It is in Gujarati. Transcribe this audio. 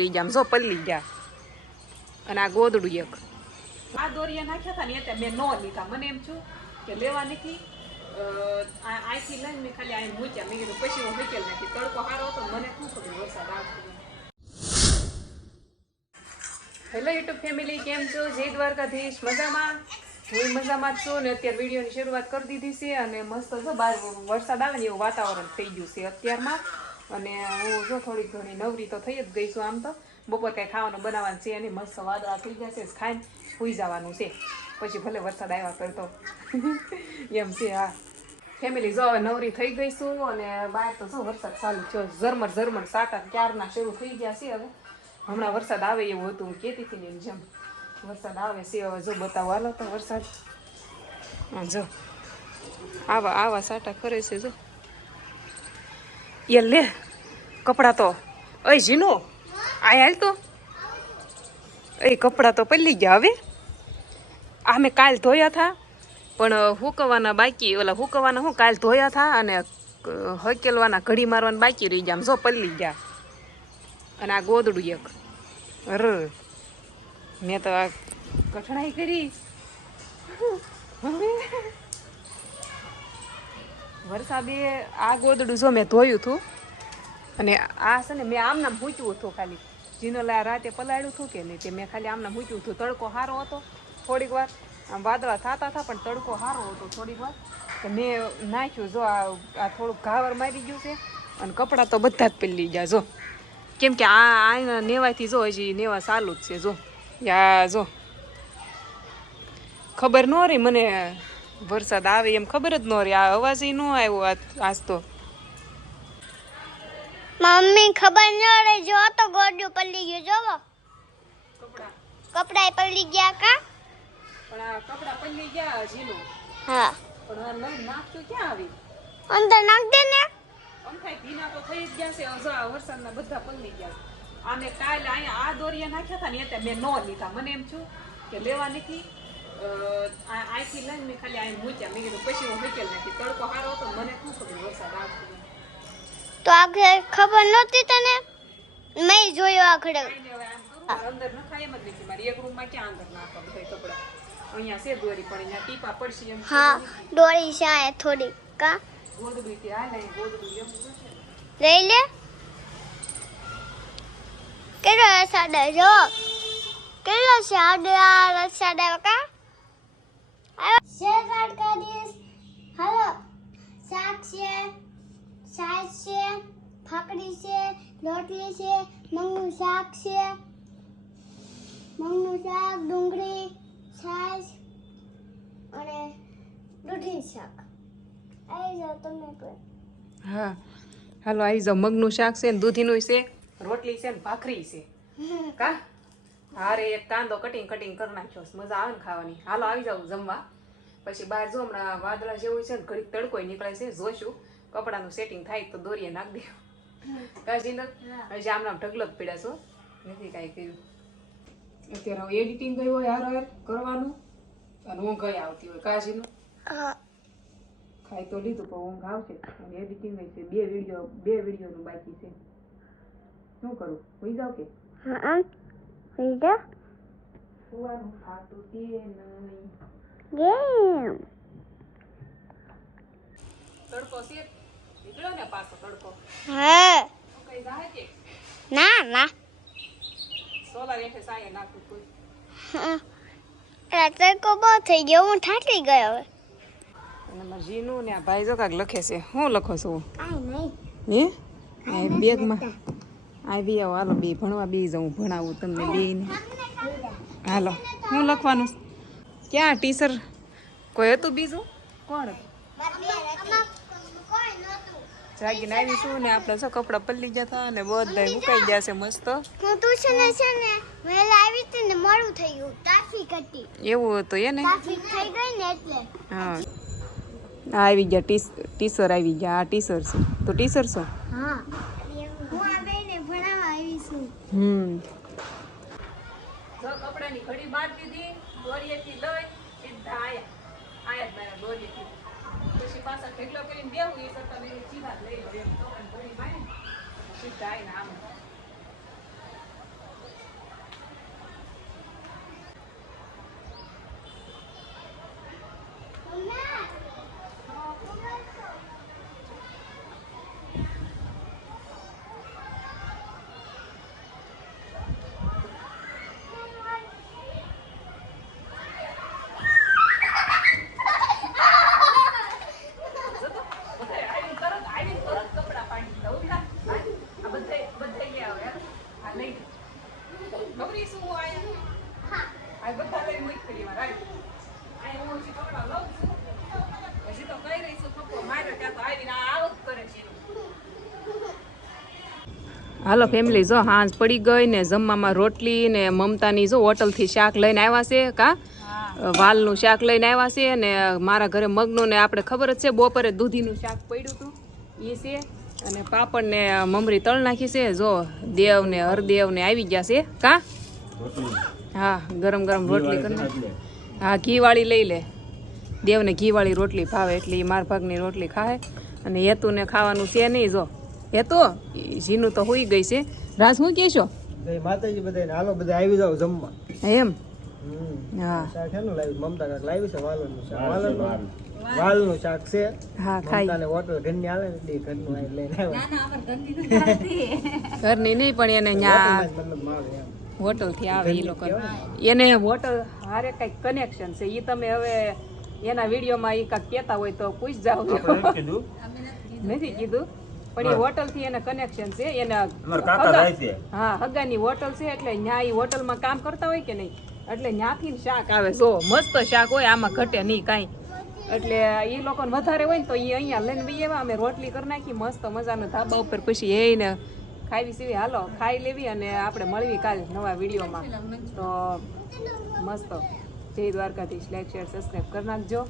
રહી જામ જો પલ્લી ગયા. અને આ ગોદડું એક. આ દોરિયા નાખ્યા હતા ને એટલે મેં ન લીધા. મને એમ છું કે લેવા નથી. અહીંથી લઈને મેં ખાલી અહીં મૂક્યા. મેં કીધું પછી હું મૂકેલ નથી તડકો સારો હતો મને શું ખબર, વરસાદ આવતો હેલો યુટ્યુબ ફેમિલી કેમ છો? જય દ્વારકાધીશ. મજામાં? હું મજામાં છું ને અત્યારે વિડીયોની શરૂઆત કરી દીધી છે અને મસ્ત વરસાદ આવે ને એવું વાતાવરણ થઈ ગયું છે અત્યારમાં. અને હું જો થોડી ઘણી નવરી તો થઈ જ ગઈ છું આમ તો. બપોર કંઈ ખાવાનું બનાવવાનું છે અને મસ્ત વાદળા થઈ જશે ખાઈને સુઈ જવાનું છે. પછી ભલે વરસાદ આવ્યા કરતો એમ છે હા. ફેમિલી જો હવે નવરી થઈ ગઈ છું અને બહાર તો શું વરસાદ ચાલુ થયો. ઝરમર ઝરમર સાટા ક્યારના શરૂ થઈ ગયા છે હવે. હમણાં વરસાદ આવે એવું હતું, હું કહેતી હતી ને જેમ. વરસાદ આવે છે હવે, જો બતાવો. હાલો તો વરસાદ. જો. આવા આવા સાટા કરે છે, જો. એ લે, કપડાં તો. અય ઝીનો આ હાલ તો. એ કપડાં તો પલ્લી ગયા હવે. આ મેં કાલ ધોયા હતા પણ હુકવાના બાકી, ઓલા હુકવાના હું કાલ ધોયા હતા અને હકેલવાના ઘડી મારવાના બાકી રહી ગયા. આમ જો પલ્લી ગયા અને આ ગોદડું એક. અર, મેં તો આ કઠણાઈ કરી. હવે વરસાદે આ ગોદડું જો મેં ધોયું હતું, અને આ છે ને મેં આમ નામ મૂચ્યું હતું ખાલી. જીનો લા રાતે પલાળ્યું હતું કે નહીં તે મેં ખાલી આમ નામ મૂચ્યું હતું. તડકો સારો હતો થોડીક વાર. આમ વાદળા થતા હતા, પણ તડકો સારો હતો થોડીક વાર. તો મેં નાખ્યું, જો આ થોડુંક ઘાવર મારી ગયું છે, અને કપડાં તો બધા જ પેલી ગયા, જો. કેમ કે આ આ નેવાથી જો હજી નેવા ચાલુ જ છે, જો. યા, જો. ખબર ન રહી મને વરસાદ આવે એમ ખબર જ ન રહી આ અવાજ ન આવ્યો આજ તો મમ્મી ખબર ન રહી જો તો ગોડ્યું પલળી ગયું જોવો કપડા કપડા પલળી ગયા કા પણ આ કપડા પલળી ગયા જીનો હા પણ આ નાખ્યું ક્યાં આવી અંદર નાખ દે ને અમથાય ભીના તો થઈ જ ગયા છે હજુ આ વરસાદના બધા પલળી ગયા આને કાલે અહીંયા આ દોરિયા નાખ્યા હતા ને એટલે મેં ન લીધા મને એમ છું કે લેવા નથી અ, આ અહીંથી લઈને મેં ખાલી અહીં મૂક્યા મેં કીધું પછી હું મૂકેલ નથી તડકો સારો હતો ને મને શું ખબર વરસાદ આવતો તો આગળ ખબર નહોતી તને મેં જોયો આગળ કાંઈ નહીં, હવે આમ કરું, મારે અંદર નખાય એમ જ નથી મારી એક રૂમમાં ક્યાં અંદર નાખવા બધા કપડા અહીંયા છે દોરી પણ અહીંયા ટીપા પડશે એમ હા દોરી શાય થોડી કા ગોદડું થી હાલ અહીં ગોદડું લેવું જોઈશે ને. લઈ લે કેટલો રસાડો જો કેટલો સાડો આ રસાડો કા શેર કાઢીશ હાલો શાક છે છાશ છે ફાકડી છે રોટલી છે મગનું શાક છે મગનું શાક ડુંગળી છાશ અને દૂધી શાક આવી જાઓ તમે પણ હા હાલો આવી જાઓ મગનું શાક છે ને દૂધીનું છે રોટલી છે ને ભાખરી છે કા હારે એક કાંદો કટિંગ કટિંગ કરી નાખ્યો મજા આવે ને ખાવાની. હાલો આવી જાવ જમવા. પછી બહાર જો હમણાં વાદળા જેવું છે ને ઘડીક તડકો નીકળે છે જોશું. કપડાનું સેટિંગ થાય તો દોરીએ નાખ દે કાજીંદર હજી આમ નામ ઢગલો પીડા છો નથી કાંઈ કર્યું. અત્યારે હું એડિટિંગ ગયું હોય હાર હાર કરવાનું. અને ઊંઘ આવતી હોય. કાજીનું ખાઈ તો લીધું પણ ઊંઘ આવશે. અને એડિટિંગ છે. બે વીડિયો બે વિડીયોનું બાકી છે. શું કરું? હોઈ જાવ કે? હા સુવાનું થાતું તે નહીં ગેમ તડકો છે નીકળ્યો ને પાછો તડકો હા શું કઈ જાય કે ના ના સોલાર હેઠે સાયે નાખું કોઈ તડકો બહુ થઈ ગયો હું થાકી ગયો હવે અને મારા જીનું ને આ ભાઈ જો કાંઈક લખે છે હું લખો છો કાંઈ નહીં હે આ બેગમાં આવી આવો. હાલો બે ભણવા બે જાઉં ભણાવું તમને બેને હાલો. શું લખવાનું? ક્યાં ટીચર? કોઈ હતું બીજું? કોણ જાગીને જાગીને આવીશું ને આપણે છો કપડાં પલ્લી ગયા હતા અને બધા મુકાઈ ગયા છે મસ્ત. હું ટ્યુશન છે ને વહેલા આવી હતી ને મોડું થઈ ગયું. ટ્રાફિક હતી. એવું હતું એને ટ્રાફિક થઈ ગઈ ને એટલે. હા. આવી ગયા ટીચર આવી ગયા. આ ટીચર છે. તો ટીચર છો? હા હું આ બેને ભણાવવા આવી છું હમ. જો કપડાની ઘડી બાર દીધી, દોરીએથી લઈ, સીધા આયા. આયા જ મારા દોરીએથી. પછી પાછા ઢેકલો કરીને બેહું, એ કરતા મેં સીધા લઈ લો એમ કપડાની ઘડી માય સીધા આવીને આમ હાલી ખબરી શું હું આયા આ બધા લઈને મૂકી ફરી વાર આવી આ હું હજી કપડાં લઉં છું હજી તો કઈ રહી છું થપ્પો માર્યો ત્યાં તો આવીને આ કરે છે હાલો ફેમિલી જો હાંજ પડી ગઈ ને જમવામાં રોટલી ને મમતાની જો હોટલથી શાક લઈને આવ્યા છે કા? વાલનું શાક લઈને આવ્યા છે ને મારા ઘરે મગનું ને આપણે ખબર જ છે બપોરે દૂધીનું શાક પડ્યું હતું. એ છે. અને પાપડ ને મમરી તળ નાખી છે. જો દેવ ને હરદેવ ને આવી ગયા છે. કા? હા ગરમ ગરમ રોટલી કરી હા ઘી વાળી લઈ લે. દેવને ઘીવાળી રોટલી ભાવે એટલે એ માર ભાગની રોટલી ખાય. અને હેતુને ખાવાનું છે નહીં જો. હેતુ? જીનું તો હોઈ ગઈ છે. રાજ હું કહેશો? માતાજી બધાને હાલો બધા આવી જાવ જમવા. એમ. હા. મમતા કાક લાવી છે? વાલનું શાક. વાલનું? વાલનું શાક છે. હા ખાઈ. હોટલ ઘરની આવે ને એટલે ઘરનું લઈને નહીં પણ એને ન્યા મતલબ આવે હોટલથી આવે એ લોકો. એને હોટલ હારે કંઈક કનેક્શન છે. એ તમે હવે એના વિડીયોમાં એ કાંઈક કહેતા હોય તો પૂછ જાઓ. નથી કીધું. પણ એ હોટલથી એને કનેક્શન છે. એને હા હગાની હોટલ છે એટલે ન્યા એ હોટલમાં કામ કરતા હોય કે નહીં? એટલે ન્યાથી શાક આવે. જો મસ્ત શાક હોય આમાં ઘટે નહીં કાંઈ. એટલે એ લોકોને વધારે હોય ને તો એ અહીંયા લઈને બી એવા અમે રોટલી કરી નાખી મસ્ત મજાનો ધાબા ઉપર પછી એને ખાવી સીવી. હાલો ખાઈ લેવી અને આપણે મળવી કાલે નવા વિડીયોમાં. તો મસ્ત. જય દ્વારકાધીશ. લાઈક શેર સબસ્ક્રાઈબ કરી નાખજો.